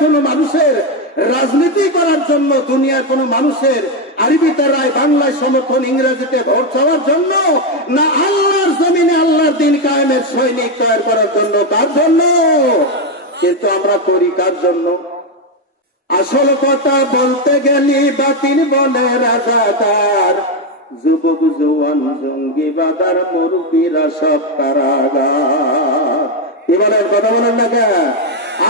কোন মানুষের রাজনীতি করার জন্য, দুনিয়ার কোন মানুষের আরবিতে রায়, বাংলায় সমর্থন, ইংরেজিতে ভোট চাওয়ার জন্য, না আল্লাহর জমিনে আল্লাহর দিন কায়েমের সৈনিক তৈরি করার জন্য? কার জন্য? কিন্তু আমরা করি কার জন্য? আসল কথা বলতে গেলি বাতিল বলে রাজাকার, যুবক জওয়ান জঙ্গিবাদার মুরব্বীরা সব কারাগার। এবারের কথা বলেন না কেন?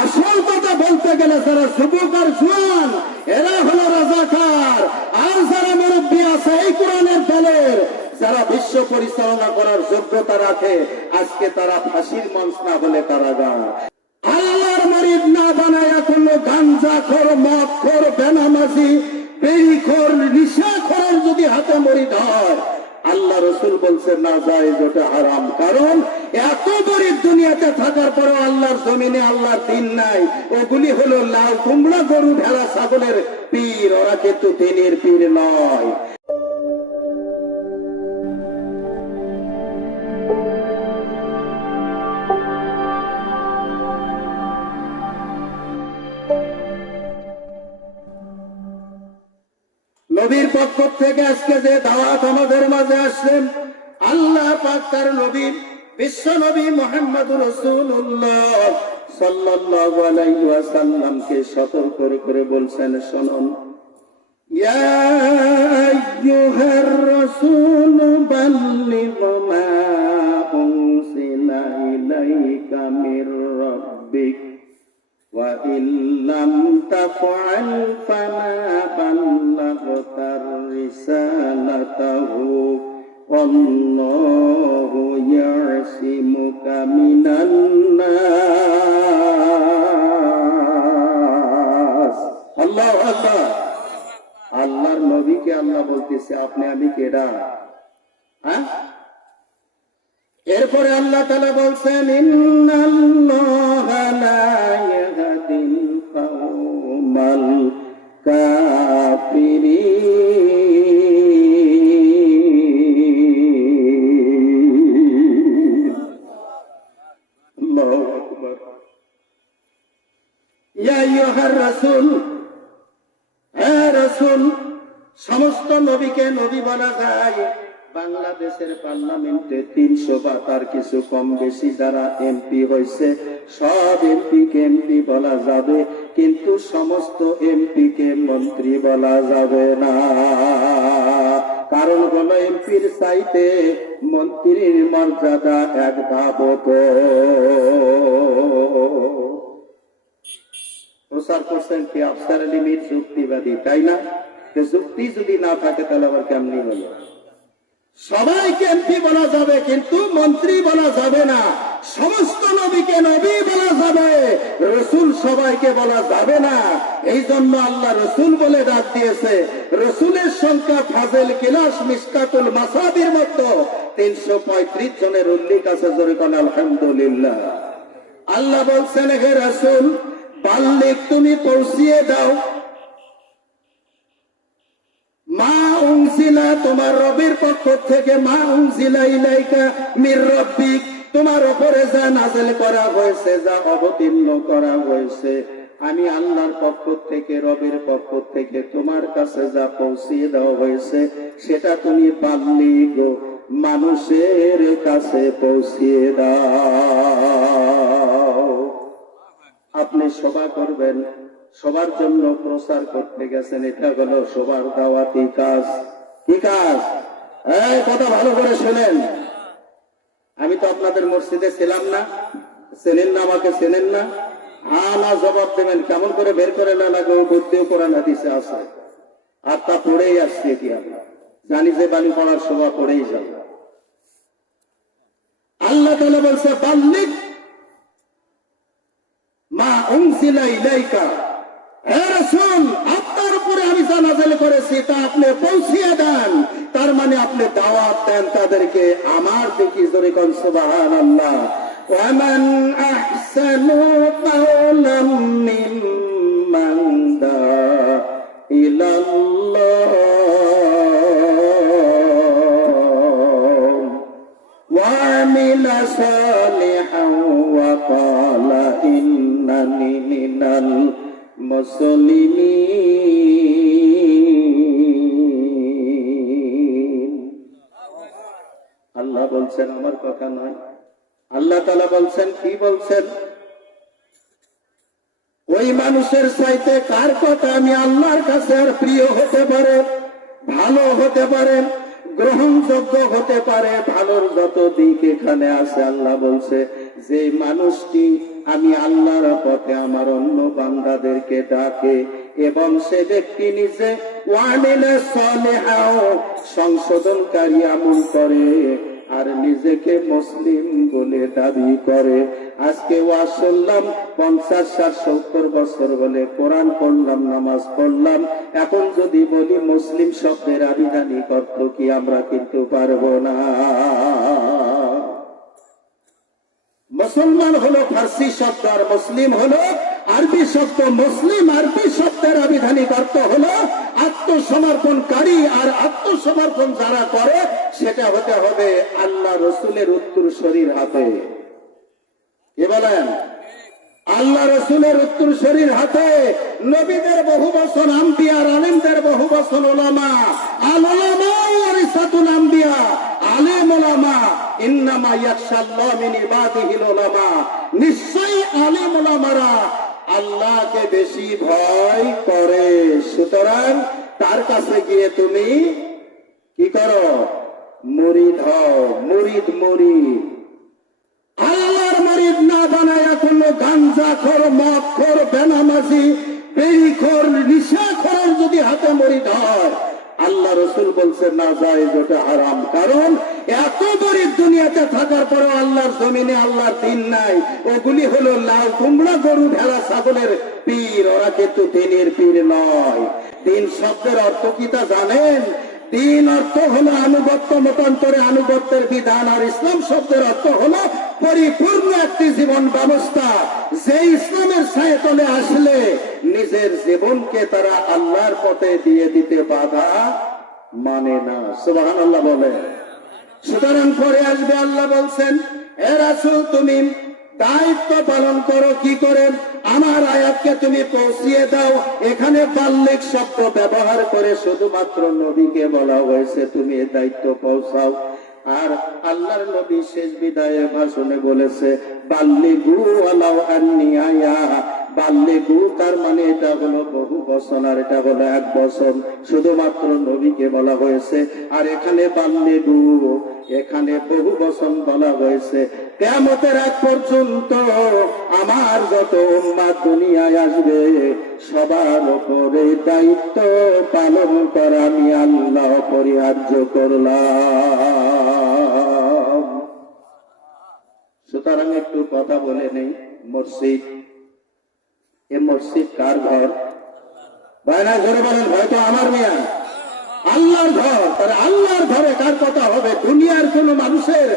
আসল কথা বলতে গেলে যারা যুবক আর জওয়ান এরা হলো রাজাকার, আর যারা মুরব্বী আছে এই কোরআনের দলের, যারা বিশ্ব পরিচালনা করার যোগ্যতা রাখে, আজকে তারা ফাঁসির মঞ্চ না হলে কারাগার। আল্লাহর মরিদ না বানায় কোনো গাঞ্জাখোর, মদখোর, বেনামাজি, বেড়িখোর, নিশাখোর যদি হাতে মরিদ হয়, আল্লাহ রসুল বলছেন না জায়েজ, ওটা হারাম। কারণ এত মরিদ দুনিয়াতে থাকার পরেও আল্লাহর জমিনে আল্লাহর দিন নাই। ওগুলি হলো লাল কুমড়া, গরু, ভেড়া, ছাগলের পীর, ওরা কিন্তু দিনের পীর নয়। নবীর পক্ষ থেকে আজকে যে দাওয়াত আমাদের মাঝে আসলেন, আল্লাহ পাক তার নবী বিশ্ব নবী মুহাম্মদুর রাসূলুল্লাহ সাল্লাল্লাহু আলাইহি ওয়াসাল্লামকে সতর্ক করে বলছেন, শুনুন, ইয়া আইয়ুহার রাসূল বাল্লিগ মা উনজিলা ইলাইকা মির রাব্বিক ওয়া ইল্লাম তাফআল ফামা বাল্লাগতার রিসালাতাহু ওয়াল্লাহু ইয়াসিমুকা মিনান নাস। আল্লাহু আকবার। আল্লাহর নবীকে আল্লাহ বলতেছে, আপনি আমি কেডা? হ্যাঁ, এরপরে আল্লাহ তাআলা বলছেন, ইন্নাল্লাহা লা ইয়াহদিল কওমাল কাফিরিন। আল্লাহু আকবার। ইয়া আইয়ুহার রাসূল, হে রাসূল, সমস্ত নবীকে নবী বলা যায়। বাংলাদেশের পার্লামেন্টে 300 বা তার কিছু কম বেশি যারা এমপি হয়েছে, সব এমপিকে এমপি বলা যাবে, কিন্তু সমস্ত এমপিকে মন্ত্রী বলা যাবে না। কারণ হলো এমপির চাইতে মন্ত্রীর মর্যাদা এক ধাপ। প্রচার করছেন কি আফসার আলী মীর যুক্তিবাদী, তাই না? যুক্তি যদি না থাকে তাহলে আবার কেমনি হলো? সবাইকে এমপি বলা যাবে কিন্তু মন্ত্রী বলা যাবে না। সমস্ত নবীকে নবী বলা যাবে, রসুল সবাইকে বলা যাবে না। এই জন্য আল্লাহ রসুল বলে ডাক দিয়েছে। রসুলের সংখ্যা ফাজেল কিলাস মিশকাতুল মাসাবির মতো 335 জনের উল্লেখ আছে। জোরে কোন আলহামদুলিল্লাহ। আল্লাহ বলছেন, হে রসুল, বাল্লিগ, তুমি পৌঁছিয়ে দাও, মা উনজিলা, তোমার রবের পক্ষ থেকে, মা উনজিলা ইলাইকা মির রাব্বিক, তোমার উপরে যা নাযিল করা হয়েছে, যা অবতীর্ণ করা হয়েছে, আমি আল্লাহর পক্ষ থেকে, রবের পক্ষ থেকে তোমার কাছে যা পৌঁছিয়ে দেওয়া হয়েছে, সেটা তুমি বাল্লিগ, মানুষের কাছে পৌঁছিয়ে দাও। আপনি সভা করবেন, সবার জন্য প্রচার করতে গেছেন, এটা হলো সবার দাওয়াতি কাজ। কি কাজ? এই কথা ভালো করে শোনেন। আমি তো আপনাদের মসজিদে ছিলাম না, চেনেন না আমাকে, চেনেন না? না জবাব দেবেন, কেমন করে বের করে না লাগে, ওই বুদ্ধিও কোরআন হাদিসে আছে, আর তা পড়েই আসছে। কি আমরা জানি যে বাণী পড়ার সভা পড়েই যাবে। আল্লাহ তাআলা বলছে, বাল্লিগ মা উনজিলা ইলাইকা, হে রাসূল, আপনার উপরে আমি যা নাযিল করেছি তা আপনি পৌঁছিয়ে দেন। তার মানে আপনি দাওয়াত দেন তাদেরকে আমার দিকে। জোরে কোন সুবহানাল্লাহ। ওয়া মান আহসানু কাওলাম মিম্মান দাআ ইলাল্লাহ ওয়া আমিলা সালিহান ওয়া ক্বালা ইন্নানি মিনাল মুসলিমিন। আল্লাহ বলছেন, আমার কথা নয়। আল্লাহ তাআলা বলছেন, কি বলছেন? ওই মানুষের চাইতে কার কথা আমি আল্লাহর কাছে আর প্রিয় হতে পারে, ভালো হতে পারে, গ্রহণযোগ্য হতে পারে? ভালোর যত দিক এখানে আছে, আল্লাহ বলছে যে মানুষটি আমি আল্লাহর পথে আমার অন্য বান্দাদেরকে ডাকে এবং সে ব্যক্তি নিজে ওয়ামিলা সালিহাও সংশোধনকারী আমল করে আর নিজেকে মুসলিম বলে দাবি করে। আজকে ওয়াজ শুনলাম 50, 60, 70 বছর বলে, কোরআন পড়লাম, নামাজ পড়লাম, এখন যদি বলি মুসলিম শব্দের আবিধানিক অর্থ কি, আমরা কিন্তু পারবো না। মুসলমান হলো ফার্সি শব্দ আর মুসলিম হলো আরবি শব্দ। মুসলিম আরবি শব্দের আবিধানিক অর্থ হলো আত্মসমর্পণকারী, আর আত্মসমর্পণ যারা করে সেটা হতে হবে আল্লাহ রসুলের উত্তরসূরির হাতে। কি বলেন? আল্লাহ রসুলের উত্তরসূরির হাতে। নবীদের বহু বচন, আম্বিয়া আর আলিমদের বহু বচন উলামা। আল উলামা ওয়ারিসাতুল আম্বিয়া, আলেম উলামা ইন্নামা ইয়াখশাল্লাহ মিন ইবাদিহিল উলামা। নিশ্চয়ই আলেম উলামারা আল্লাহকে বেশি ভয় করে। সুতরাং তার কাছে গিয়ে তুমি কি করো? মুরিদ হও। মুরিদ মুরিদ আল্লাহর মুরিদ না বানায়া কোনো গাঞ্জাখোর, মদখোর, বেনামাজি, বেড়িখোর, নিশাখোর যদি হাতে মুরিদ হয়, আল্লাহ রসুল বলছে না যায়, যেটা হারাম। কারণ এত মুরিদ দুনিয়াতে থাকার পরেও আল্লাহর জমিনে আল্লাহর দিন নাই। ওগুলি হলো লাউ কুমড়া, গরু, ভেড়া, ছাগলের পীর। ওরা কিন্তু দিনের পীর নয়। দিন শব্দের অর্থ কি তা জানেন? দিন অর্থ হলো আনুগত্য, মতান্তরে আনুগত্যের বিধান। আর ইসলাম শব্দের অর্থ হলো পরিপূর্ণ একটি জীবন ব্যবস্থা, যে ইসলামের ছায়া তলে আসলে নিজের জীবনকে তারা আল্লাহর পথে দিয়ে দিতে বাধা মানে না। সুবহানাল্লাহ বলে। সুতরাং পরে আসবে, আল্লাহ বলছেন, হে রাসূল তুমি দায়িত্ব পালন করো। কি করে? আমার আয়াতকে তুমি পৌঁছিয়ে দাও। এখানে বাল্যিক শব্দ ব্যবহার করে শুধুমাত্র নবীকে বলা হয়েছে তুমি এই দায়িত্ব পৌঁছাও। আর আল্লাহর নবী শেষ বিদায়ের ভাষণে বলেছে বাল্লিগু ওয়ালাউ আন্নি আয়া। বাল্লিগু তার মানে এটা হলো বহু বচন, আর এটা হলো এক বচন। শুধুমাত্র নবীকে বলা হয়েছে। আর এখানে বাল্লিগু, এখানে বহু বচন বলা হয়েছে। কিয়ামতের আগ পর্যন্ত আমার যত উম্মাত দুনিয়ায় আসবে সবার উপরে দায়িত্ব পালন করা আমি আল্লাহ অপরিহার্য করলাম। সুতরাং একটু কথা বলে নেই। মসজিদ, এ মসজিদ কার ঘর? ভাই না জোরে বলেন, হয়তো আমার মিয়া আল্লাহর ঘর। তাহলে আল্লাহর ঘরে কার কথা হবে? দুনিয়ার কোন মানুষের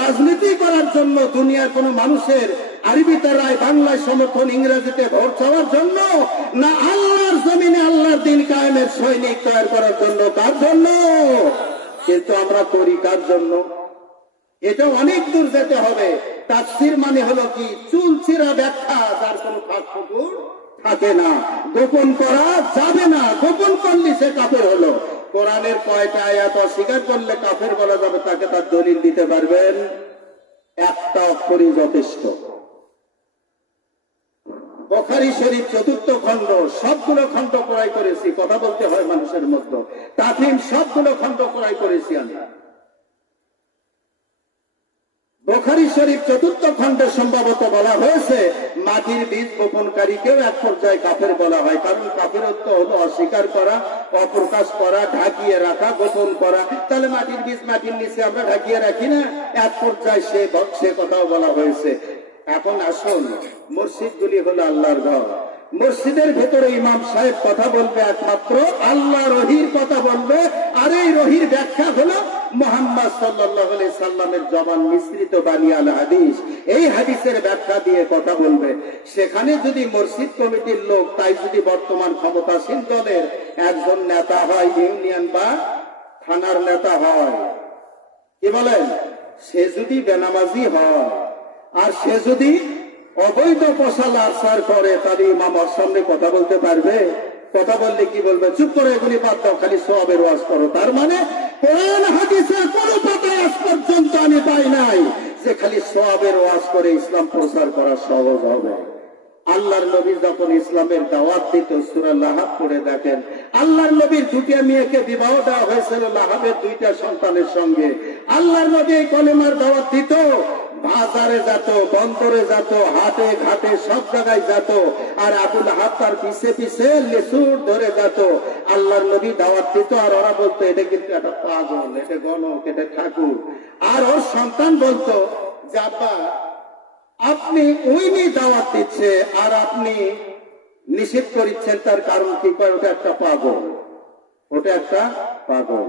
রাজনীতি করার জন্য, দুনিয়ার কোন মানুষের আরবিতে রায়, বাংলায় সমর্থন, ইংরেজিতে ভোট চাওয়ার জন্য, না আল্লাহর জমিনে আল্লাহর দিন কায়েমের সৈনিক তৈরি করার জন্য? কার জন্য? কিন্তু আমরা করি কার জন্য? এটা অনেক দূর যেতে হবে। তাফসীর মানে হলো কি? চুলচিরা ব্যাখ্যা, যার কোনো ফাঁক ফুকুর থাকে না, গোপন করা যাবে না। গোপন করলে সে কাফের হলো। কোরআনের কয়টা আয়াত অস্বীকার করলে কাফের বলা যাবে, তাকে তার দলিল দিতে পারবেন? একটা অক্ষরই যথেষ্ট। বুখারী শরীফ 4th খণ্ড, সবগুলো খণ্ড ক্রয় করেছি। কথা বলতে হয় মানুষের মধ্যে। তাফহিম সবগুলো খণ্ড ক্রয় করেছি আমি। বুখারী শরীফ 4th খণ্ডে সম্ভবত বলা হয়েছে মাটির বীজ বপনকারীকেও এক পর্যায়ে কাফের বলা হয়। কারণ কাফেরত্ব হলো অস্বীকার করা, অপ্রকাশ করা, ঢাকিয়ে রাখা, গোপন করা। তাহলে মাটির বীজ মাটির নিচে আমরা ঢাকিয়ে রাখি না? এক পর্যায়ে সে কথাও বলা হয়েছে। এখন আসুন, মসজিদগুলি হলো আল্লাহর ঘর। মসজিদের ভেতরে ইমাম সাহেব কথা বলবে একমাত্র আল্লাহ রহির কথা বলবে। আর এই রহির ব্যাখ্যা হলো মুহাম্মদ সাল্লাল্লাহু আলাইহি সাল্লামের জবান মিশ্রিত বাণী আল হাদিস। এই হাদিসের ব্যাখ্যা দিয়ে কথা বলবে। সেখানে যদি মসজিদ কমিটির লোক, তাই যদি বর্তমান ক্ষমতাসীন দলের একজন নেতা হয়, ইউনিয়ন বা থানার নেতা হয়, কি বলেন, সে যদি বেনামাজি হয়, আর সে যদি অবৈধ পোশাক আচার করে, তাহলে ইমামার সামনে কথা বলতে পারবে? কথা বললে কি বলবে? চুপ করে এগুলি বাদ দাও, খালি সওয়াবের ওয়াজ করো। তার মানে কোরআন হাদিসের কোন পাতায় আজ পর্যন্ত আমি পাই নাই যে খালি সওয়াবের ওয়াজ করে ইসলাম প্রচার করা সহজ হবে। আল্লাহর নবী যখন ইসলামের দাওয়াত দিত, সূরা লাহাব পড়ে দেখেন, আল্লাহর নবীর দুটি মেয়েকে বিবাহ দেওয়া হয়েছিল লাহাবের দুইটা সন্তানের সঙ্গে। আল্লাহর নবী এই কলেমার দাওয়াত দিত, বাজারে যেত, বন্দরে যেত, হাটে ঘাটে সব জায়গায় যেত, আর আবু লাহাব তার পিছে পিছে লেসুর ধরে যেত। আল্লাহর নবী দাওয়াত দিত, আর ওরা বলতো এটা কিন্তু একটা পাগল, এটা গণক, এটা ঠাকুর। আর ওর সন্তান বলতো যে আব্বা, আপনি উনি দাওয়াত দিচ্ছে আর আপনি নিষেধ করছেন, তার কারণ কি? কয় ওটা একটা পাগল, ওটা একটা পাগল।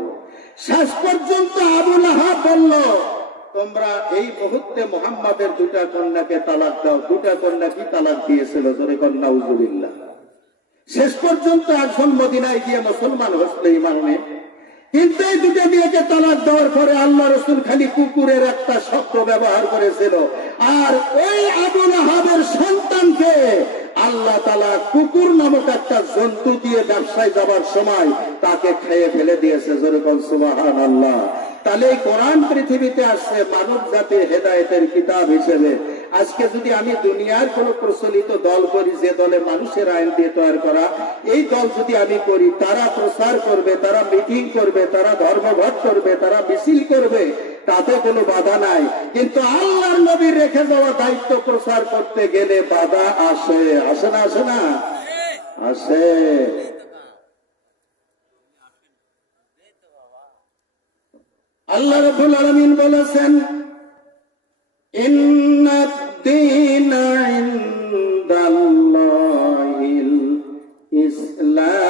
শেষ পর্যন্ত আবু লাহাব বলল, তোমরা এই মুহূর্তে মুহাম্মাদের দুটা কন্যাকে তালাক দাও। দুটা কন্যা কি তালাক দিয়েছিল? জোরে কন নাউজুবিল্লাহ। শেষ পর্যন্ত একজন মদিনায় গিয়ে মুসলমান হচ্ছে ইমানে। কিন্তু এই দুটো মেয়েকে তালাক দেওয়ার পরে আল্লাহ রাসূল খালি কুকুরের একটা শব্দ ব্যবহার করেছিল, আর ওই আবু লাহাবের সন্তানকে আল্লাহ তাআলা কুকুর নামক একটা জন্তু দিয়ে ব্যবসায় যাবার সময় তাকে খেয়ে ফেলে দিয়েছে। যেরকম সুবহানাল্লাহ। তাহলে এই কোরআন পৃথিবীতে আসছে মানব জাতির হেদায়েতের কিতাব হিসেবে। আজকে যদি আমি দুনিয়ার কোন প্রচলিত দল করি, যে দলে মানুষের আইন দিয়ে তৈরি করা, এই দল যদি আমি করি, তারা প্রচার করবে, তারা মিটিং করবে, তারা ধর্মঘট করবে, তারা মিছিল করবে, তাতে কোনো বাধা নাই। কিন্তু আল্লাহর নবীর রেখে যাওয়া দায়িত্ব প্রচার করতে গেলে বাধা আসে। আসে না? আসে না? আসে। আল্লাহ রাব্বুল আলামিন বলেছেন, ইন্নাদ-দীনা ইনদাল্লাহিল ইসলাম।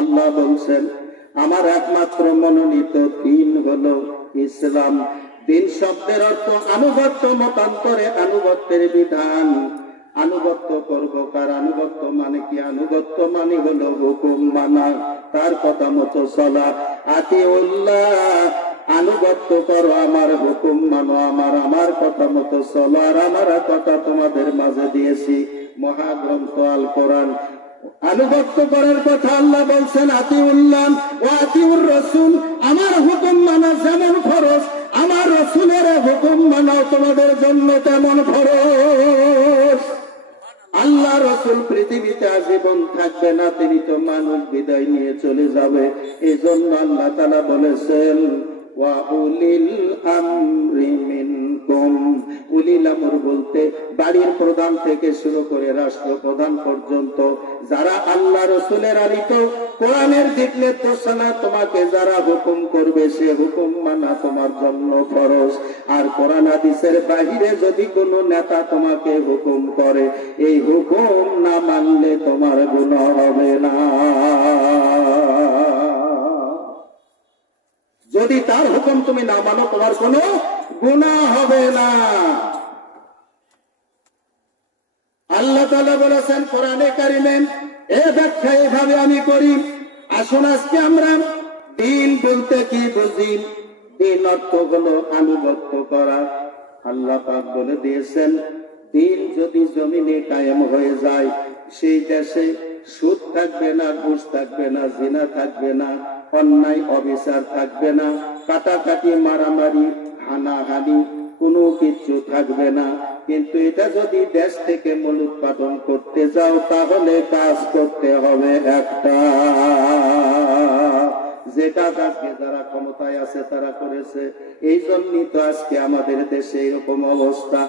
আল্লাহ বলছেন, আমার একমাত্র মনোনীত দিন হলো ইসলাম। দিন শব্দের অর্থ আনুগত্য, মতান্তরে আনুগত্যের বিধান। আনুগত্য করবো কার? আনুগত্য মানে কি? আনুগত্য মানে হলো হুকুম মানা, তার কথা মতো চলা। আতিউল্লাহ, আনুগত্য করো, আমার হুকুম মানো, আমার কথা মতো চলো। আর আমার কথা তোমাদের মাঝে দিয়েছি মহাগ্রন্থ আল কোরআন। আনুগত্য করার কথা আল্লাহ বলছেন, আতিউল্লাহ ওয়া আতিউর রাসূল, আমার হুকুম মানা যেমন ফরজ, আমার রাসূলের হুকুম মানাও তোমাদের জন্য তেমন ফরজ। আল্লাহ রাসূল পৃথিবীতে আজীবন থাকবে না, তিনি তো মানুষ বিদায় নিয়ে চলে যাবে। এই জন্য আল্লাহ তাআলা বলেছেন, ওয়া উলিল আমরি মিনকুম। উলিল আমর বলতে বাড়ির প্রধান থেকে শুরু করে রাষ্ট্রপ্রধান পর্যন্ত যারা আল্লাহ রাসূলের আলিত কোরআনের দিক নির্দেশনা তোমাকে যারা হুকুম করবে, সে হুকুম মানা তোমার জন্য ফরজ। আর কোরআন হাদিসের বাহিরে যদি কোনো নেতা তোমাকে হুকুম করে, এই হুকুম না মানলে তোমার গুনাহ হবে না। যদি তার হুকুম তুমি না মানো, তোমার কোনো গুনাহ হবে না। আল্লাহ তাআলা বলেছেন কোরআনে কারিমে, এ ব্যাখ্যা এভাবে আমি করি। আসুন আজকে আমরা দিন বলতে কি বুঝি। দিন অর্থ হলো আনুগত্য করা। আল্লাহ পাক বলে দিয়েছেন, দিন যদি জমিনে কায়েম হয়ে যায়, সেই দেশে সুদ থাকবে না, ঘুষ থাকবে না, জিনা থাকবে না, অন্যায় অবিচার থাকবে না, কাটাকাটি, মারামারি, হানাহানি, কোনো কিছু থাকবে না। কিন্তু এটা যদি দেশ থেকে মূলোৎপাদন করতে যাও, তাহলে কাজ করতে হবে একটা, যেটা আজকে যারা ক্ষমতায় আছে তারা করেছে। এই জন্যই তো আজকে আমাদের দেশে এরকম অবস্থা।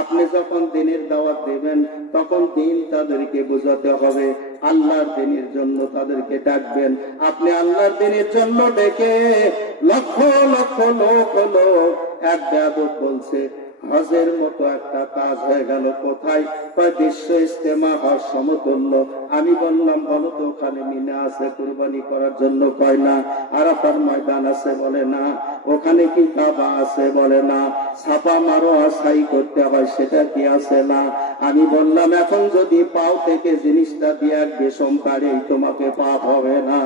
আপনি যখন দিনের দাওয়াত দেবেন, তখন দিন তাদেরকে বোঝাতে হবে, আল্লাহর দিনের জন্য তাদেরকে ডাকবেন। আপনি আল্লাহর দিনের জন্য ডেকে লক্ষ লক্ষ লোক হলো, এক বেয়াদব বলছে হজের মতো একটা কাজ হয়ে গেল কোথায়? বিশ্ব ইজতেমা হজ সমতুল্য। আমি বললাম, বলো তো ওখানে মিনা আছে কুরবানি করার জন্য? কয় না। আরাফার ময়দান আছে? বলে না। ওখানে কি কাবা আছে? বলে না। ছাপা মারো আসাই করতে হয়, সেটা কি আছে? না। আমি বললাম, এখন যদি পাও থেকে জিনিসটা দিয়ে এক বেশম পারে, তোমাকে পাপ হবে না।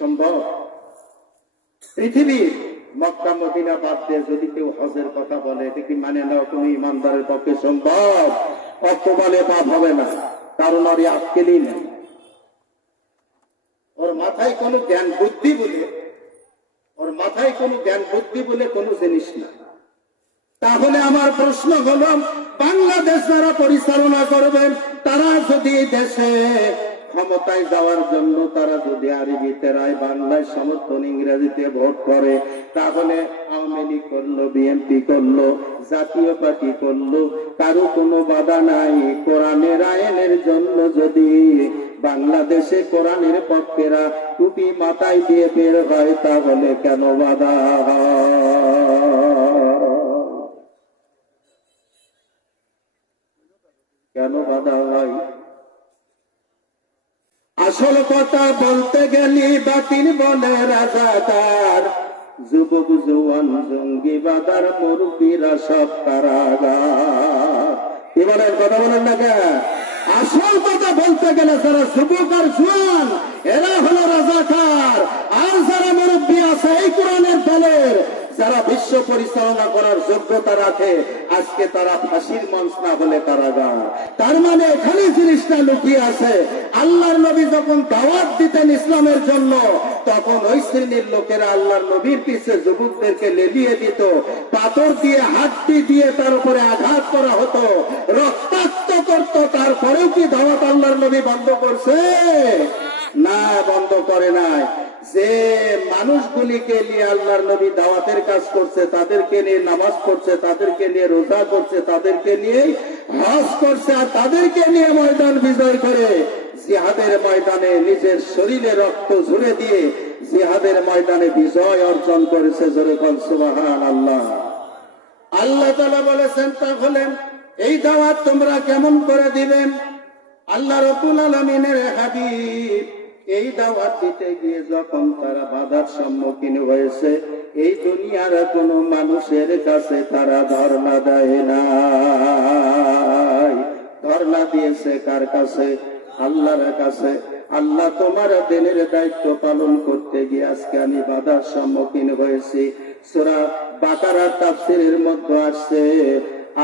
সম্ভব? পৃথিবীর মক্কা মদিনা বাদ দিয়ে যদি কেউ হজের কথা বলে, এটা কি মানে নাও তুমি ইমানদারের পক্ষে সম্ভব? অত বলে পাপ হবে না, কারণ ওর আক্কেলই নেই, ওর মাথায় কোনো জ্ঞান বুদ্ধি বলে, ওর মাথায় কোনো জ্ঞান বুদ্ধি বলে কোনো জিনিস না। তাহলে আমার প্রশ্ন হলো, বাংলাদেশ যারা পরিচালনা করবেন, তারা যদি দেশে ক্ষমতায় যাওয়ার জন্য তারা যদি আরবিতে রায়, বাংলায় সমর্থন, ইংরেজিতে ভোট করে, তাহলে আওয়ামী লীগ করলো, বিএনপি করলো, জাতীয় পার্টি করলো, কারো কোনো বাধা নাই। কোরআনের আইনের জন্য যদি বাংলাদেশে কোরআনের পক্ষেরা টুপি মাথায় দিয়ে বের হয়, তাহলে কেন বাধা? কেন বাধা হয়? আসল কথা বলতে গেলি বাতিল বলে রাজাকার, যুবক জওয়ান জঙ্গি বাদার মুরব্বীরা সব কারাগার। কি বলেন, কথা বলেন না কেন? আসল কথা বলতে গেলে যারা যুবক আর জওয়ান এরা হলো রাজাকার, আর যারা মুরব্বী আছে এই কোরআনের দলের, যারা বিশ্ব পরিচালনা করার যোগ্যতা রাখে, আজকে তারা ফাঁসির মঞ্চ না হলে কারাগার। তার মানে এখানে জিনিসটা লুকিয়ে আছে। আল্লাহর নবী যখন দাওয়াত দিতেন ইসলামের জন্য, তখন ওই শ্রেণীর লোকেরা আল্লাহর নবীর পিছে যুবকদেরকে লেলিয়ে দিত, পাথর দিয়ে, হাড্ডি দিয়ে তার উপরে আঘাত করা হতো, রক্তাক্ত করত। তারপরেও কি দাওয়াত আল্লাহর নবী বন্ধ করছে? না, বন্ধ করে নাই। যে মানুষগুলিকে নিয়ে আল্লাহর নবী দাওয়াতের কাজ করছে, তাদেরকে নিয়ে নামাজ পড়ছে, তাদেরকে নিয়ে রোজা করছে, তাদেরকে নিয়ে হজ করছে, আর তাদেরকে নিয়ে ময়দান বিজয় করে জিহাদের ময়দানে নিজের শরীরে রক্ত ঝরে দিয়ে জিহাদের ময়দানে বিজয় অর্জন করেছে। জোরে বল সুবহানাল্লাহ। আল্লাহ তাআলা বলেছেন, তাহলে এই দাওয়াত তোমরা কেমন করে দিবেন? আল্লাহ রাব্বুল আলামিনের হাবিব এই দাওয়াত দিতে গিয়ে যখন তারা বাধার সম্মুখীন হয়েছে, এই দুনিয়ার কোন মানুষের কাছে তারা ধর্ণা দেয় নাই। ধর্ণা দিয়েছে কার কাছে? আল্লাহর কাছে। আল্লাহ, তোমার দিনের দায়িত্ব পালন করতে গিয়ে আজকে আমি বাধার সম্মুখীন হয়েছি। সূরা বাকারার তাফসীরের মধ্যে আসছে,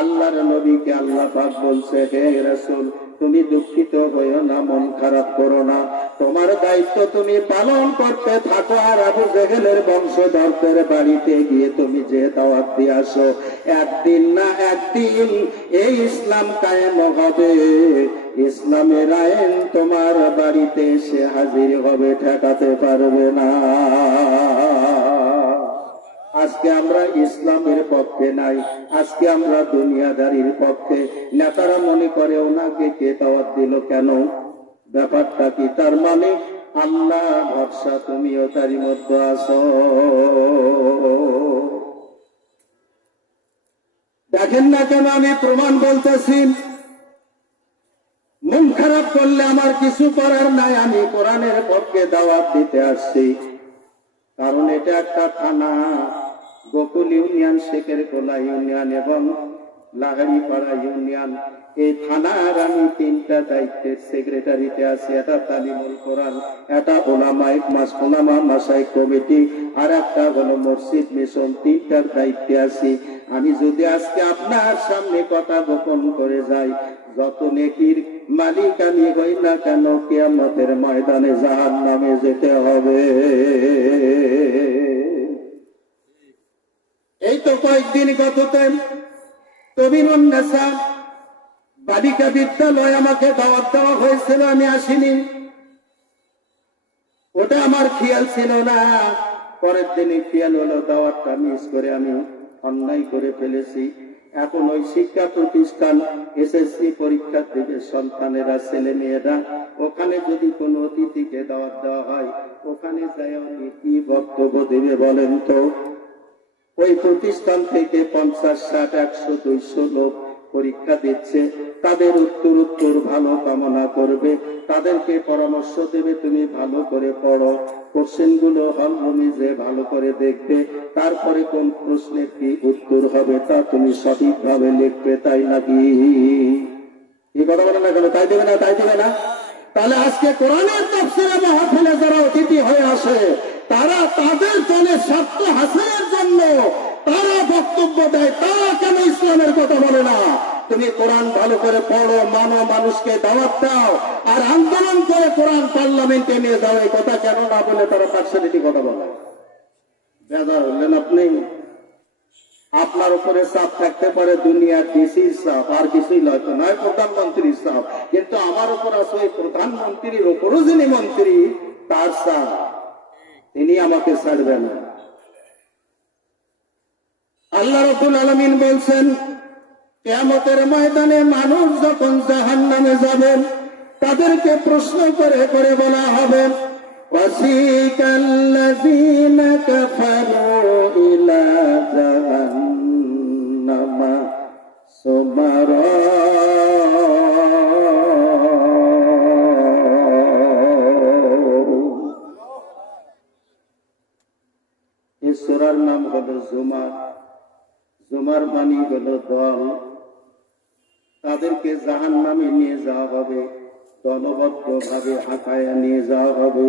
আল্লাহর নবীকে আল্লাহ পাক বলছে, হে রাসূল, তুমি দুঃখিত হইও না, মন খারাপ করো না, তোমার দায়িত্ব তুমি পালন করতে থাকো। আর আবু জেহেলের বংশধরদের বাড়িতে গিয়ে তুমি যে দাওয়াত দিয়ে আসো, একদিন না একদিন এই ইসলাম কায়েম হবে, ইসলামের আইন তোমার বাড়িতে এসে হাজির হবে, ঠেকাতে পারবে না। আজকে আমরা ইসলামের পক্ষে নাই, আজকে আমরা দুনিয়াদারির পক্ষে। নেতারা মনে করে ওনাকে কে দাওয়াত দিল কেন? ব্যাপারটা কি? তার মানে আল্লাহ ভরসা, তুমিও তারই মধ্যে আছো। দেখেন না কেন আমি প্রমাণ বলতেছি। মন খারাপ করলে আমার কিছু করার নাই, আমি কোরআনের পক্ষে দাওয়াত দিতে আসছি। কারণ এটা একটা থানা, গোকুল ইউনিয়ন, শেখের কোলা ইউনিয়ন এবং লাহারিপাড়া ইউনিয়ন। এই থানার আমি তিনটা দায়িত্বের সেক্রেটারিতে আছি। এটা তালিমুল কোরআন, এটা ওলামা মাসায়েখ কমিটি, আর একটা হলো মসজিদ মিশন। তিনটার দায়িত্বে আছি। আমি যদি আজকে আপনার সামনে কথা গোপন করে যাই, যত নেকির মালিক আমি হই না কেন, কিয়ামতের ময়দানে জাহান্নামে যেতে হবে। এই তো কয়েকদিন গততে তবিনুন নেসা বালিকা বিদ্যালয় আমাকে দাওয়াত দেওয়া হয়েছিল, আমি আসিনি। ওটা আমার খেয়াল ছিল না। পরের দিনই খেয়াল হলো, দাওয়াতটা মিস করে আমি অন্যায় করে ফেলেছি। এখন ওই শিক্ষা প্রতিষ্ঠান, এসএসসি পরীক্ষা দেবে সন্তানেরা, ছেলে মেয়েরা, ওখানে যদি কোনো অতিথিকে দাওয়াত দেওয়া হয়, ওখানে যাই উনি কি বক্তব্য দেবে বলেন তো? ওই প্রতিষ্ঠান থেকে 50, 60, 100, 200 লোক পরীক্ষা দিচ্ছে, তাদের উত্তর ভালো কামনা করবে, তাদেরকে পরামর্শ দেবে, তুমি ভালো করে পড়ো, কোশ্চেন গুলো হল যে ভালো করে দেখবে, তারপরে কোন প্রশ্নের কি উত্তর হবে তা তুমি সঠিকভাবে লিখবে, তাই নাকি? কি কথা বলেন না কেন? তাই দেবে না? তাই দেবে না? তাহলে আজকে কোরআনের তাফসীরে মাহফিলে যারা অতিথি হয়ে আসে, তারা তাদের দলের স্বার্থ হাসিলের জন্য তারা বক্তব্য দেয়, তারা কেন ইসলামের কথা বলে না? তুমি কোরআন ভালো করে পড়ো, মানো, মানুষকে দাওয়াত দাও, আর আন্দোলন করে কোরআন পার্লামেন্টে নিয়ে যাও, এই কথা কেন না বলে তারা পার্সোনালিটি কথা বলে? বেজার হলেন আপনি? আপনার উপরে চাপ থাকতে পারে দুনিয়ার ডিসির চাপ, আর কিছুই হয়তো নয় প্রধানমন্ত্রীর চাপ, কিন্তু আমার উপর আছে ওই প্রধানমন্ত্রীর উপরও যিনি মন্ত্রী, তার চাপ, তিনি আমাকে ছাড়বেন না। আল্লাহ রাব্বুল আলামিন বলছেন, কিয়ামতের ময়দানে মানুষ যখন জাহান্নামে যাবেন, তাদেরকে প্রশ্ন করে করে বলা হবে, ওয়াসিকাল্লাযীনা কাফারু ইলা জাহান্নামা সুমারা। এই সূরার নাম হলো জুমার। জুমার মানে হলো দল। তাদেরকে জাহান্নামে নিয়ে যাওয়া হবে, দলবদ্ধ ভাবে হাঁটায় নিয়ে যাওয়া হবে।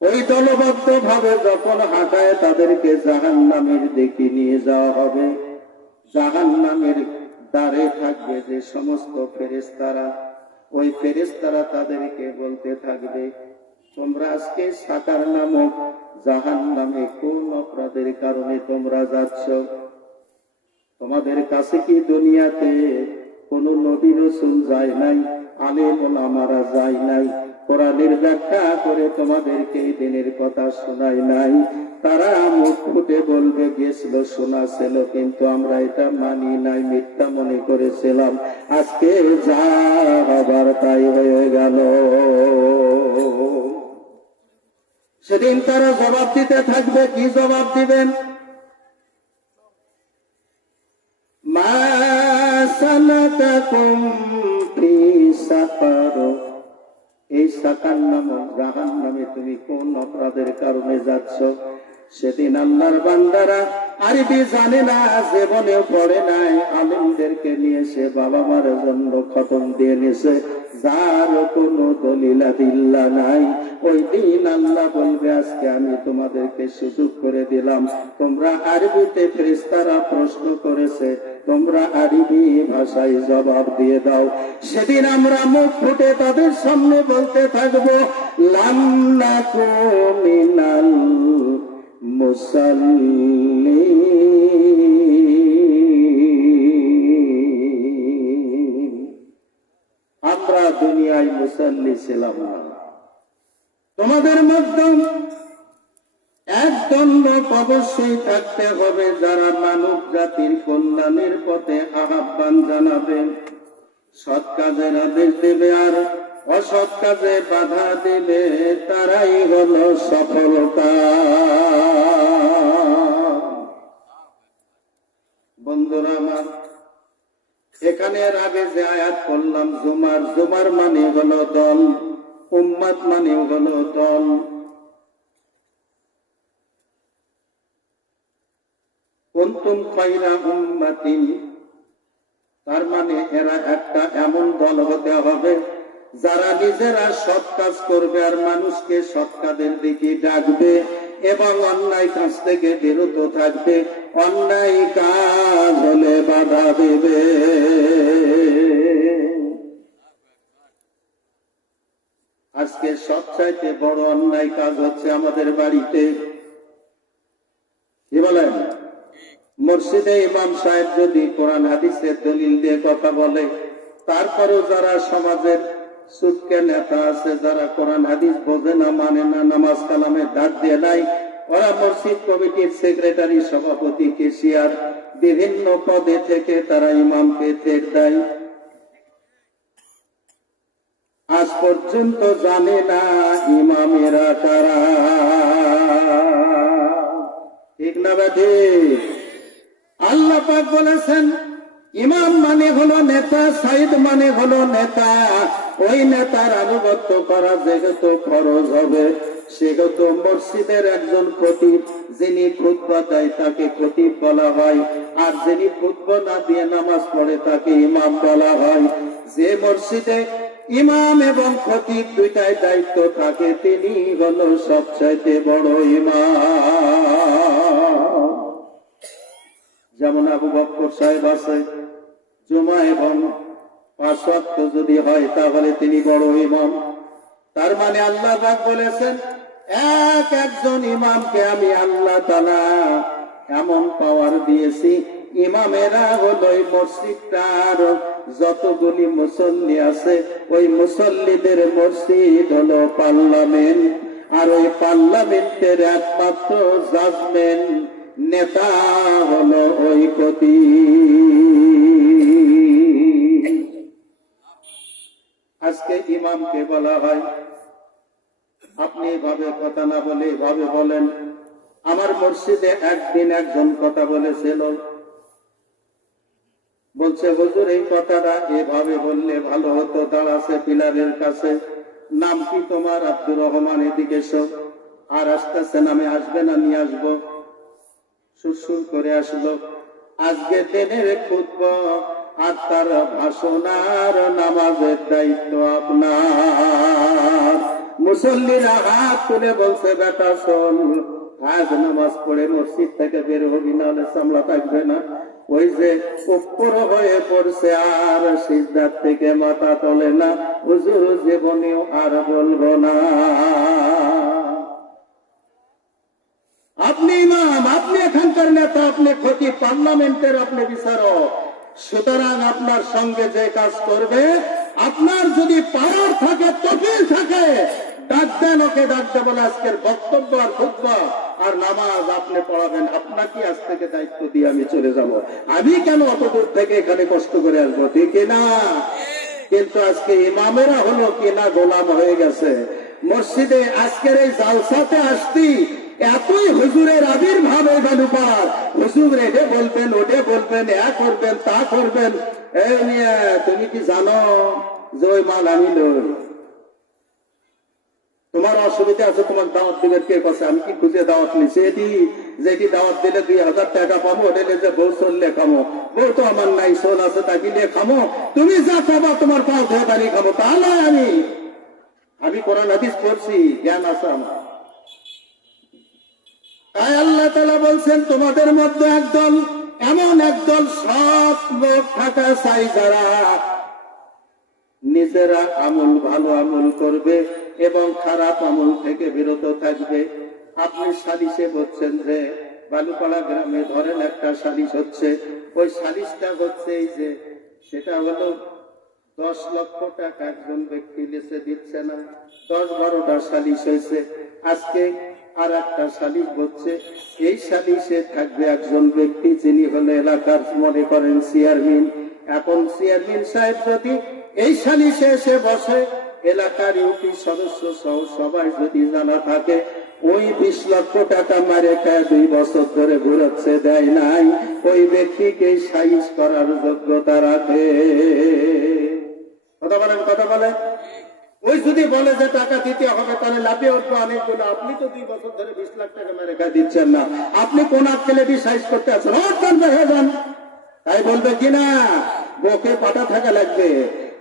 ওই দলবদ্ধ ভাবে যখন হাঁটায় তাদেরকে জাহান্নামের দিকে নিয়ে যাওয়া হবে, জাহান্নামের দ্বারে থাকবে যে সমস্ত ফেরেশতারা, ওই ফেরেশতারা তাদেরকে বলতে থাকবে, তোমরা আজকে সাকার নামক জাহান্নামে কোন অপরাধের কারণে তোমরা যাচ্ছ? তোমাদের কাছে কি দুনিয়াতে কোন নবী রাসূল যায় নাই, আলেম ওলামারা যায় নাই, কোরআনের ব্যাখ্যা করে তোমাদেরকে এই দিনের কথা শোনায় নাই? তারা মুখ ফুটে বলবে, গেছিল, শোনাছিল, কিন্তু আমরা এটা মানি নাই, মিথ্যা মনে করেছিলাম, আজকে যা হবার তাই হয়ে গেল। সেদিন তারা জবাব দিতে থাকবে। কি জবাব দিবেন? মা সালাকাকুম ফি সাকার, এই সাকার নামক জাহান্নামে তুমি কোন অপরাধের কারণে যাচ্ছ? সেদিন আল্লাহর বান্দারা আরবি জানে না, জীবনে পড়ে নাই, আলেমদেরকে নিয়ে সে বাবা মার জন্য খতম দিয়ে নিছে, যার কোনো দলিলাদিল্লা নাই। ওই দিন আল্লাহ বলবে, আজকে আমি তোমাদেরকে সুযোগ করে দিলাম, তোমরা আরবিতে ফেরেশতারা প্রশ্ন করেছে, তোমরা আরবি ভাষায় জবাব দিয়ে দাও। সেদিন আমরা মুখ ফুটে তাদের সামনে বলতে থাকবো, লাম নাকু মিনাল মুসাল্লিন, আমরা দুনিয়ায় মুসাল্লি ছিলাম না। তোমাদের মধ্যে একজন লোক অবশ্যই থাকতে হবে, যারা মানব জাতির কল্যাণের পথে আহ্বান জানাবে, সৎ কাজের আদেশ দেবে আর অসৎ কাজে বাধা দেবে, তারাই হলো সফলতা। বন্ধুরা আমার, এখানে এর আগে যে আয়াত পড়লাম জুমার, জুমার মানে হলো দল, উম্মত মানে হলো দল। কুনতুম খায়রা উম্মাতিন, তার মানে এরা একটা এমন দল হতে হবে যারা নিজেরা সৎ কাজ করবে আর মানুষকে সৎ কাজের দিকে ডাকবে এবং অন্যায় কাজ থেকে বিরত থাকবে, অন্যায় কাজ হলে বাধা দেবে। আজকে সবচাইতে বড় অন্যায় কাজ হচ্ছে আমাদের বাড়িতে, কি বলেন? মসজিদে ইমাম সাহেব যদি কোরআন হাদিসের দলিল দিয়ে কথা বলে, তারপরেও যারা সমাজের সুদকে নেতা আছে, যারা কোরআন হাদিস বোঝে না, মানে না, নামাজ কালামে ডাক দিয়ে নাই, ওরা মসজিদ কমিটির সেক্রেটারি, সভাপতি, কেশিয়ার, বিভিন্ন পদে থেকে তারা ইমামকে ঠেক দেয়। আজ পর্যন্ত জানে না ইমামেরা কারা, ঠিক না ঠিক? আল্লাহ পাক বলেছেন, ইমাম মানে হলো নেতা, সাইদ মানে হলো নেতা। ওই নেতার আনুগত্য করা যেহেতু ফরজ হবে, সেহেতু মসজিদের একজন খতিব যিনি খুতবা দেয় তাকে খতিব বলা হয়, আর যিনি খুতবা না দিয়ে নামাজ পড়ে তাকে ইমাম বলা হয়। যে মসজিদে ইমাম এবং খতিব দুইটাই দায়িত্ব থাকে, তিনি হলো সবচাইতে বড় ইমাম। যেমন আবু বকর সাহেব আছে, জুমা এবং 5 ওয়াক্ত যদি হয় তাহলে তিনি বড় ইমাম। তার মানে আল্লাহ পাক বলেছেন, একজন ইমামকে আমি আল্লাহ তাআলা এমন পাওয়ার দিয়েছি, ইমামেরা হলো ওই মসজিদটার যতগুলি মুসল্লি আছে, ওই মুসল্লিদের মসজিদ হলো পার্লামেন্ট, আর ওই পার্লামেন্টের একমাত্র জাজমেন্ট নেতা হলো ওই খতিব। আজকে ইমামকে বলা হয়, আপনি এভাবে কথা না বলে এভাবে বলেন। আমার মসজিদে একদিন একজন কথা বলেছিল, বলছে হুজুর এই কথাটা এভাবে বললে ভালো হতো। দাঁড়াছে পিলারের কাছে, নাম কি তোমার? আব্দুর রহমান, এদিকে এসো। আর আসতেছে, নামে আসবে না? নিয়ে আসবো। সুরসুর করে আসলো। আজকে দিনের খুতবা আর তার ভাষণ আর নামাজের দায়িত্ব আপনার। মুসল্লিরা হাত তুলে বলছে, বেটা শোন, আজ নামাজ পড়ে মসজিদ থেকে বের হবি, নাহলে সামলা থাকবে না। ওই যে উপর হয়ে পড়ছে আর সিজদার থেকে মাথা তোলে না, হুজুর জীবনেও আর বলবো না। আপনি ইমাম, আপনি এখানকার নেতা, আপনি খতিব, পার্লামেন্টের আপনি বিচারক। সুতরাং আপনার সঙ্গে যে কাজ করবে, আপনার যদি পাওয়ার থাকে, তফিল থাকে, ডাক দেন, ওকে ডাক দেব, আজকের বক্তব্য আর খুতবা আর নামাজ আপনি পড়াবেন। আপনাকে আজ থেকে দায়িত্ব দিয়ে আমি চলে যাব। আমি কেন অত দূর থেকে এখানে কষ্ট করে আসবো, ঠিক না? কিন্তু আজকে ইমামেরা হলো কিনা গোলাম হয়ে গেছে। মসজিদে আজকের এই জালসাতে আসতি, এতই হুজুরের আবির্ভাব এই বালুপাড়ার। হুজুর এটা বলবেন, ওটা বলবেন, এ করবেন, তা করবেন। এই নিয়ে তুমি কি জানো যে ওই মাল আনিল? তোমার অসুবিধা আছে, তোমার দাওয়াত দিবেন কে কাছে? আমি কি খুঁজে দাওয়াত নিছি? এটি যেটি দাওয়াত দিলে 2000 টাকা পাবো, ওটা যে বউ চললে খামো। বউ তো আমার নাই, সোল আছে, তাকে নিয়ে খামো। তুমি যা খাবা তোমার পাও ধোয়া দাঁড়িয়ে খাবো, তাহলে আমি কোরআন হাদিস পড়ছি, জ্ঞান আছে আমার। তাই আল্লাহ তাআলা বলছেন, তোমাদের মধ্যে একদল, এমন একদল সৎ লোক থাকা চাই, যারা নিজেরা আমল, ভালো আমল করবে এবং খারাপ আমল থেকে বিরত থাকবে। আপনি সালিশে বলছেন যে বালুপাড়া গ্রামে ধরেন একটা সালিশ হচ্ছে, ওই সালিশটা হচ্ছে এই যে, সেটা হলো 10 লক্ষ টাকা একজন ব্যক্তি লিখে দিচ্ছে না, 10-12টা সালিশ হয়েছে। আজকে আর একটা সালিশ হচ্ছে, এই সালিশে থাকবে একজন ব্যক্তি, যিনি হলো এলাকার মনে করেন চেয়ারম্যান। এখন চেয়ারম্যান সাহেব যদি এই সালিশে এসে বসে, এলাকার ইউপি সদস্য সহ সবাই যদি জানা থাকে, ওই 20 লক্ষ টাকা মারে খায় 2 বছর ধরে ঘুরাচ্ছে, দেয় নাই, ওই ব্যক্তিকে সাইজ করার যোগ্যতা রাখে। কথা বলেন, কথা বলে। ওই যদি বলে যে টাকা দিতে হবে, তাহলে লাভে উঠবো অনেকগুলো। আপনি তো 2 বছর ধরে 20 লাখ টাকা মেরে খায় দিচ্ছেন না, আপনি কোন আক্কেলে সাইজ করতে আছেন? হয়ে যান। তাই বলবে কিনা বকে পাটা থাকা লাগবে।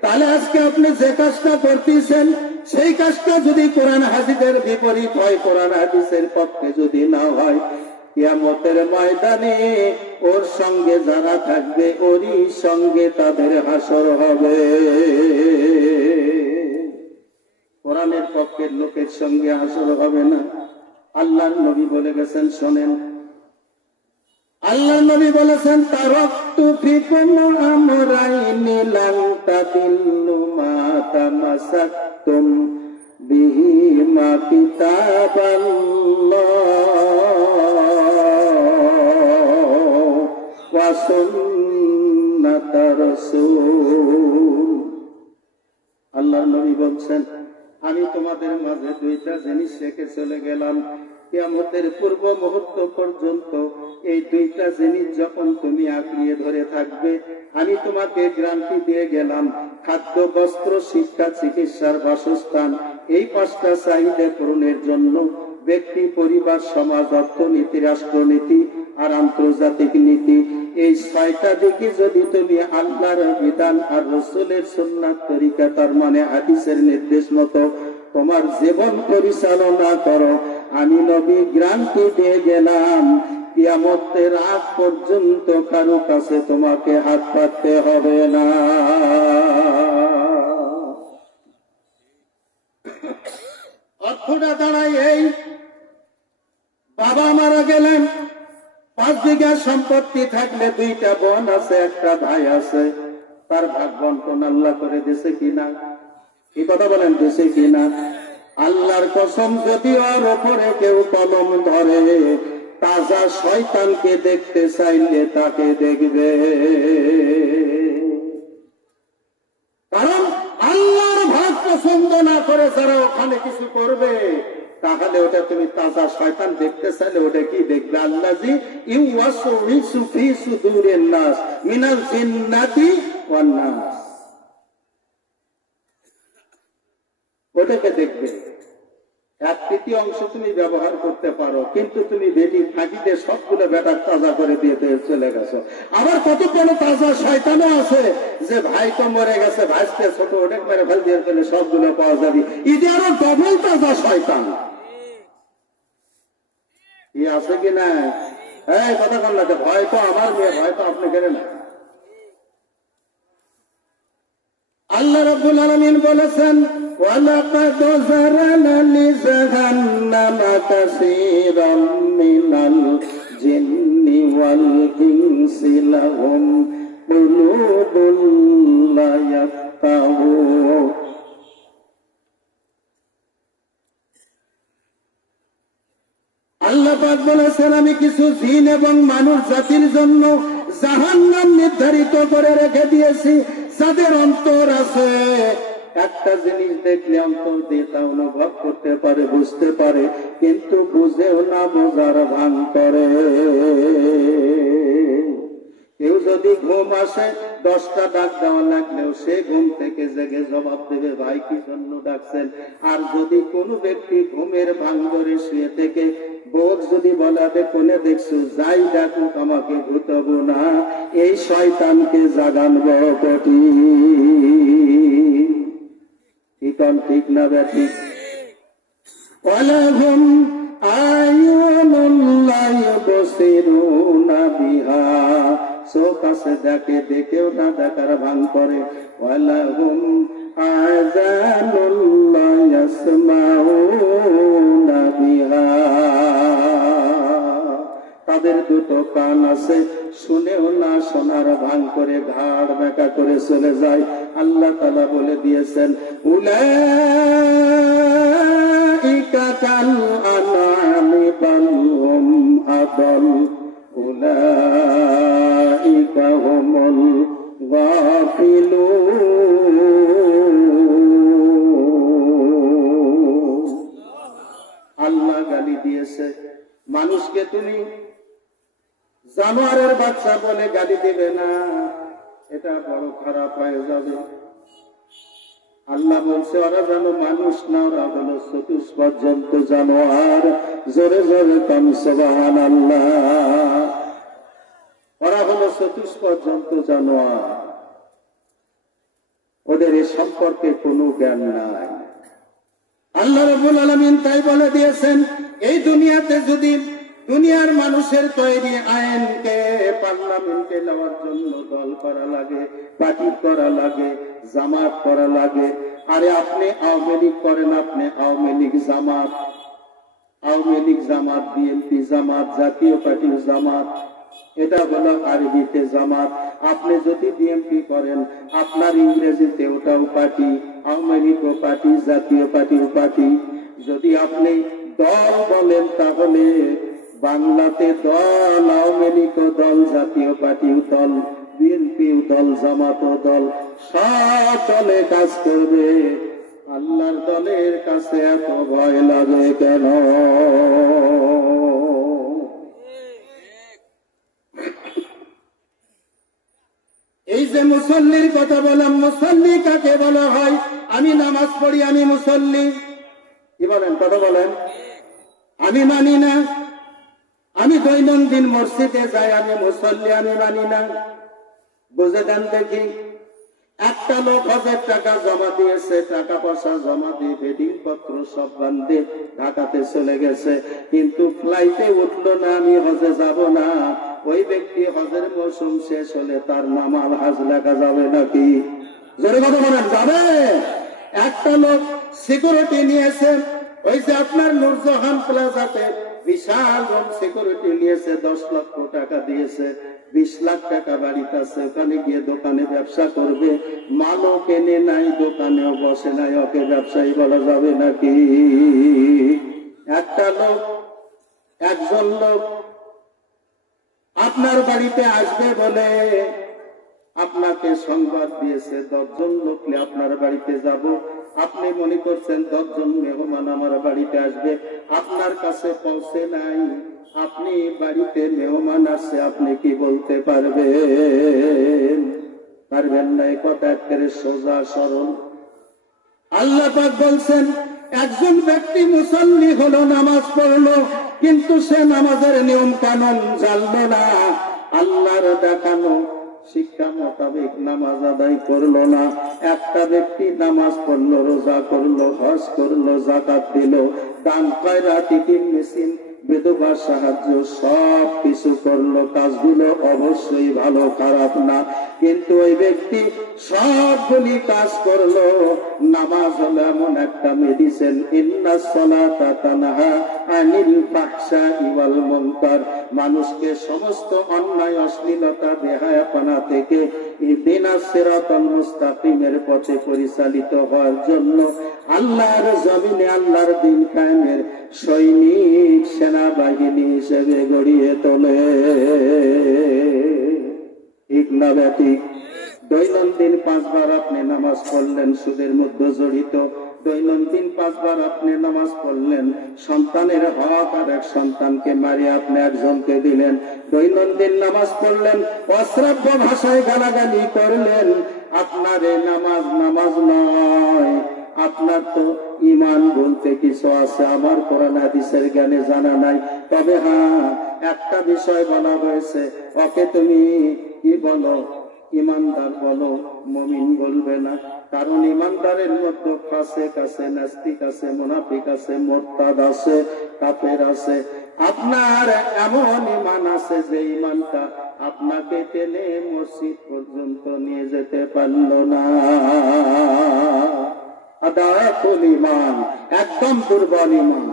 তাহলে আজকে আপনি যে কাজটা করতেছেন, সেই কাজটা যদি কোরআন হাদিসের বিপরীত হয়, কোরআন হাদিসের পক্ষে যদি না হয়, কিয়ামতের ময়দানে ওর সঙ্গে যারা থাকবে, ওরই সঙ্গে তাদের হাসর হবে। কোরআনের পক্ষের লোকের সঙ্গে হাসর হবে না। আল্লাহর নবী বলে গেছেন, শোনেন, আল্লাহ নবী বলেছেন, তারাকতু ফিকুম আমরাইনি লান তাদিল্লু মা তামাসাকতুম বিহিমা কিতাবাল্লাহ ওয়া সুন্নাতার রাসূল। আল্লাহর নবী বলছেন, আমি তোমাদের মাঝে 2টা জিনিস রেখে চলে গেলাম, কিয়ামতের পূর্ব মুহূর্ত পর্যন্ত এই 2টা জিনিস যখন তুমি আঁকড়িয়ে ধরে থাকবে, আমি তোমাকে গ্যারান্টি দিয়ে গেলাম, খাদ্য, বস্ত্র, শিক্ষা, চিকিৎসার, বাসস্থান, এই 5টা চাহিদা পূরণের জন্য ব্যক্তি, পরিবার, সমাজ, অর্থনীতি, রাষ্ট্রনীতি আর আন্তর্জাতিক নীতি, এই 6টা দিকে যদি তুমি আল্লাহর বিধান আর রাসূলের সুন্নাত তরিকা, তার মানে হাদিসের নির্দেশ মতো তোমার জীবন পরিচালনা করো, আমি নবী গ্যারান্টি দিয়ে গেলাম কিয়ামতের আগ পর্যন্ত কারো কাছে তোমাকে হাত পাততে হবে না। অর্থটা দাঁড়ায় এই, বাবা মারা গেলেন, 5 বিঘা সম্পত্তি থাকলে 2টা বোন আছে, একটা ভাই আছে, তার ভাগ বন্টন আল্লাহ করে দিছে কিনা? কি কথা বলেন, দিছে কিনা? আল্লাহর কসম, যদি ওর ওপরে কেউ কলম ধরে, তাজা শয়তানকে দেখতে চাইলে তাকে দেখবে। কারণ আল্লাহর ভাগ পছন্দ না করে যারা ওখানে কিছু করবে, তাহলে ওটা তুমি তাজা শয়তান দেখতে চাইলে ওটা কি দেখবে? আল্লাযী ইউওয়াসউইসু ফি সুদুরিন নাস মিনাল জিন্নাতি ওয়ান নাস, ওটাকে দেখবে। 1/3 তুমি ব্যবহার করতে পারো, কিন্তু তুমি বেটি ফাঁকিতে সবগুলো বেটার তাজা করে দিয়ে চলে গেছো। আবার কত বড় তাজা শয়তানও আছে যে ভাই তো মরে গেছে, ভাইকে ছোট ওটা মেরে ফেল দিয়ে ফেলে সবগুলো পাওয়া যাবে, ঈদে আরো ডবল তাজা শয়তান কি আছে কিনা? এই কথা বল না, ভয় তো আমার মেয়ে, ভয় তো আপনি কেন না। আল্লাহ রাব্বুল আলামিন বলেছেন, ওয়ালাকাদ যারানা লিজাহান্নামা কাসীরাম মিনাল জিন্নি ওয়াল ইনসি লাহুম কুলুবুন লা ইয়াফকাহুন। আল্লাহ পাক বলেছেন, আমি কিছু জিন এবং মানুষ জাতির জন্য জাহান্নাম নির্ধারিত করে রেখে দিয়েছি, যাদের অন্তর আছে, একটা জিনিস দেখলে অন্তর দিয়ে তা অনুভব করতে পারে, বুঝতে পারে, কিন্তু বুঝেও না, বোঝার ভান করে। কেউ যদি ঘুম আসে, 10টা ডাক দেওয়া লাগলেও সে ঘুম থেকে জেগে জবাব দেবে, ভাই কি জন্য ডাকছেন? আর যদি কোনো ব্যক্তি ঘুমের ভান করে শুয়ে থেকে বোধ যদি বলাতে কোনে দেখছো, যাই ডাকুক আমাকে ঘুতবো না, এই শয়তানকে জাগান বড় কঠিন। ঠিক না ব্যাঠিক? ওয়ালাহুম আয়ুনুন লা ইউবসিরুনা বিহা, চোখ আছে দেখে, দেখেও না দেখার ভান করে। ওয়ালাহুম আযানুন লা ইয়াসমাউনা বিহা, তাদের 2টো কান আছে, শুনেও না শোনার ভান করে ঘাড় বেঁকা করে চলে যায়। আল্লাহ তাআলা বলে দিয়েছেন, উলাইকা কাল আনআমি বাল হুম আদাল উলাইকা হুমুল গাফিলুন। আল্লাহ গালি দিয়েছে মানুষকে, তুমি জানোয়ারের বাচ্চা বলে গালি দেবে না, এটা বড় খারাপ হয়ে যাবে। আল্লাহ বলছে, ওরা যেন মানুষ না, ওরা হলো চতুষ্পদ জন্তু, জানোয়ার। জোরে জোরে কম সুবহানাল্লাহ। ওরা হলো চতুষ্পদ জন্তু, জানোয়ার, ওদের এ সম্পর্কে কোনো জ্ঞান নাই। আল্লাহ রাব্বুল আলামিন তাই বলে দিয়েছেন, এই দুনিয়াতে যদি দুনিয়ার মানুষের তৈরি আইনকে পার্লামেন্টে নেওয়ার জন্য দল করা লাগে, পার্টি করা লাগে, জামাত করা লাগে। আরে আপনি আওয়ামী লীগ করেন, আপনি আওয়ামী লীগ জামাত, আওয়ামী লীগ জামাত, বিএনপি জামাত, জাতীয় পার্টির জামাত, এটা হলো আরবিতে জামাত। আপনি যদি বিএনপি করেন, আপনার ইংরেজিতে ওটাও পার্টি, আওয়ামী লীগও পার্টি, জাতীয় পার্টিও পার্টি। যদি আপনি দল বলেন, তাহলে বাংলাতে দল, আওয়ামী লীগও দল, জাতীয় পার্টিও দল, বিএনপিও দল, জামাতও দল, সব দলে কাজ করবে। আল্লাহর দলের কাছে এত ভয় লাগে কেন? এই যে মুসল্লির কথা বললাম, মুসল্লি কাকে বলা হয়? আমি নামাজ পড়ি, আমি মুসল্লি। কি বলেন, কথা বলেন? আমি মানি না। আমি দৈনন্দিন মসজিদে যাই, আমি মুসল্লি, আমি মানি না। বুঝে দেন দেখি। একটা লোক হজের টাকা জমা দিয়েছে, টাকা পয়সা জমা দিয়ে বেডিং পত্র সব বান্ধে ঢাকাতে চলে গেছে, কিন্তু ফ্লাইটে উঠলো না, আমি হজে যাব না। ওই ব্যক্তি হজের মৌসুম শেষ হলে তার নাম আল হাজ লেখা যাবে নাকি? জোরে কথা বলেন, যাবে? একটা লোক সিকিউরিটি নিয়েছে, ওই যে আপনার নূরজাহান প্লাজাতে বিশাল রুম সিকিউরিটি নিয়েছে, 10 লক্ষ টাকা দিয়েছে, 20 লাখ টাকা বাড়িতে আছে, ওখানে গিয়ে দোকানে ব্যবসা করবে, মালও কেনে নাই, দোকানেও বসে নাই, ওকে ব্যবসায়ী বলা যাবে নাকি? একটা লোক, একজন লোক আপনার বাড়িতে আসবে বলে আপনাকে সংবাদ দিয়েছে, 10 জন লোকলে আপনার বাড়িতে যাব। আপনি মনে করছেন 10 জন মেহমান আমার বাড়িতে আসবে, আপনার কাছে পৌঁছে নাই, আপনি বাড়িতে মেহমান আসছে, আপনি কি বলতে পারবেন? পারবেন না। এই কথা একেবারে সোজা সরল। আল্লাহ পাক বলছেন, একজন ব্যক্তি মুসল্লি হলো, নামাজ পড়লো, কিন্তু সে নামাজের নিয়ম কানুন জানলো না, আল্লাহর দেখানো শিক্ষা মোতাবেক নামাজ আদায় করলো না। একটা ব্যক্তি নামাজ পড়লো, রোজা করলো, হজ করলো, যাকাত দিল, দান খয়রাত, ইতিম মিসকিন, বিধবা সাহায্য, সব কিছু করলো, কাজগুলো অবশ্যই ভালো, খারাপ না, কিন্তু ওই ব্যক্তি সবগুলি কাজ করলো। নামাজ হলো এমন একটা মেডিসিন, ইন্নাস সালাতা তানহা আনিল ফাহশাই ওয়াল মুনকার, মানুষকে সমস্ত অন্যায়, অশ্লীলতা, বেহায়াপনা থেকে ইহদিনাস সিরাতাল মুস্তাকিমের পথে পরিচালিত হওয়ার জন্য আল্লাহর জমিনে আল্লাহর দ্বীন কায়েমের সৈনিক, সেনাবাহিনী হিসেবে গড়িয়ে তোলে। ঠিক না ব্যাঠিক? দৈনন্দিন 5 বার আপনি নামাজ পড়লেন, সুদের মধ্যে জড়িত। দৈনন্দিন 5 বার আপনি নামাজ পড়লেন, সন্তানের হক আর এক সন্তানকে মারি আপনি একজনকে দিলেন। দৈনন্দিন নামাজ পড়লেন, অশ্রাব্য ভাষায় গালাগালি করলেন, আপনার এই নামাজ নামাজ নয়। আপনার তো ইমান বলতে কিছু আছে, আমার কোরআন হাদিসের জ্ঞানে জানা নাই। তবে হ্যাঁ, একটা বিষয় বলা হয়েছে, ওকে তুমি কি বলো? ইমানদার বলো, মুমিন বলবে না। কারণ ইমানদারের মধ্যে ফাসিক আছে, নাস্তিক আছে, মুনাফিক আছে, মুরতাদ আছে, কাফের আছে। আপনার এমন ইমান আছে যে ইমানটা আপনাকে টেনে মসজিদ পর্যন্ত নিয়ে যেতে পারলো না। আদায়াতুল ইমান, একদম দুর্বল ইমান।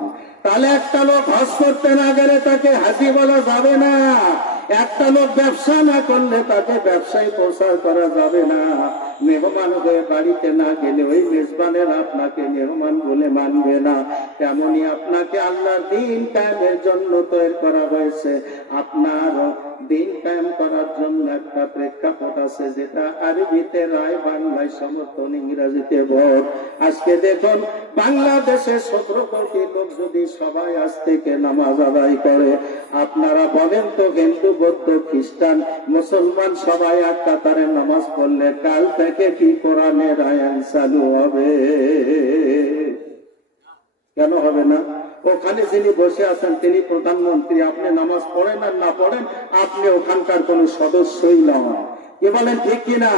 তাহলে একটা লোক হজ করতে না গেলে তাকে হাজি বলা যাবে না। একটা লোক ব্যবসা না করলে তাকে ব্যবসায় প্রচার করা যাবে না। মেহমান হয়ে বাড়িতে না গেলে ওই মেজবানের আপনাকে মেহমান বলে মানবে না। তেমনি আপনাকে আল্লাহর দ্বীন কায়েমের জন্য তৈরি করা হয়েছে। আপনার দ্বীন কায়েম করার জন্য একটা প্রেক্ষাপট আছে, যেটা আরবিতে রায়, বাংলায় সমর্থন, ইংরেজিতে ভোট। আজকে দেখুন, বাংলাদেশে 17 কোটি লোক যদি সবাই আজ থেকে নামাজ আদায় করে, আপনারা বলেন তো, হিন্দু, বৌদ্ধ, খ্রিস্টান, মুসলমান সবাই এক কাতারে নামাজ পড়লে কাল থেকে কি কোরআনের আইন চালু হবে? কেন হবে না? ওখানে যিনি বসে আছেন তিনি প্রধানমন্ত্রী, আপনি নামাজ পড়েন আর না পড়েন, আপনি ওখানকার কোন সদস্যই নন। কি বলেন, ঠিক কিনা?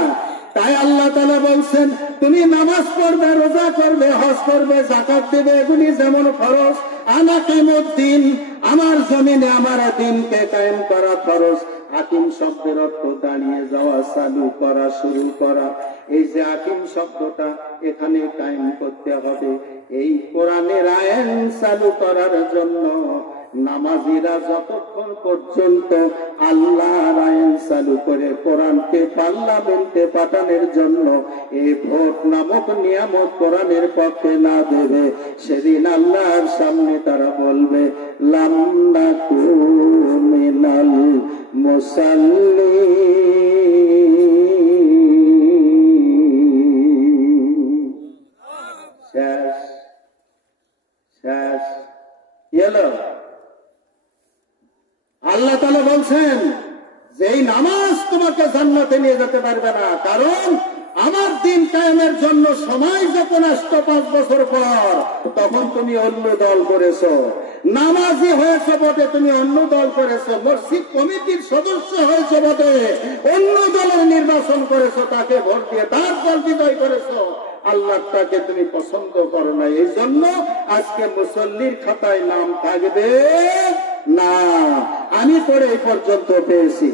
তাই আল্লাহ তাআলা বলছেন, তুমি নামাজ পড়বে, রোজা করবে, হজ করবে, যাকাত দেবে, এগুলি যেমন ফরজ, আনাকিমুদ্দিন, আমার জমিনে আমার দ্বীনকে কায়েম করা ফরজ। হাকিম শব্দের অর্থ দাঁড়িয়ে যাওয়া, চালু করা, শুরু করা। এই যে হাকিম শব্দটা এখানে কায়েম করতে হবে, এই কোরআনের আইন চালু করার জন্য নামাজিরা যতক্ষণ পর্যন্ত আল্লাহর আইন চালু করে কোরআনকে পার্লামেন্টে পাঠানোর জন্য এই ভোট নামক নিয়ামত কোরআনের পক্ষে না দেবে, সেদিন আল্লাহর সামনে তারা বলবে, লাম নাকু মিনাল মুসাল্লিন। শেষ শেষ এলো। আল্লাহ তাআলা বলছেন যে এই নামাজ তোমাকে জান্নাতে নিয়ে যেতে পারবে না, কারণ আমার দ্বীন কায়েমের জন্য সময় যখন আসতো 5 বছর পর, তখন তুমি অন্য দল করেছো। নামাজি হয়েছে বটে, তুমি অন্য দল করেছো, মসজিদ কমিটির সদস্য হয়েছে বটে, অন্য দলের নির্বাচন করেছো, তাকে ভোট দিয়ে তার দল বিজয় করেছো, আল্লাহটাকে তুমি পছন্দ করো না, এই জন্য আজকে মুসল্লির খাতায় নাম থাকবে না। আমি পরে এই পর্যন্ত পেয়েছি।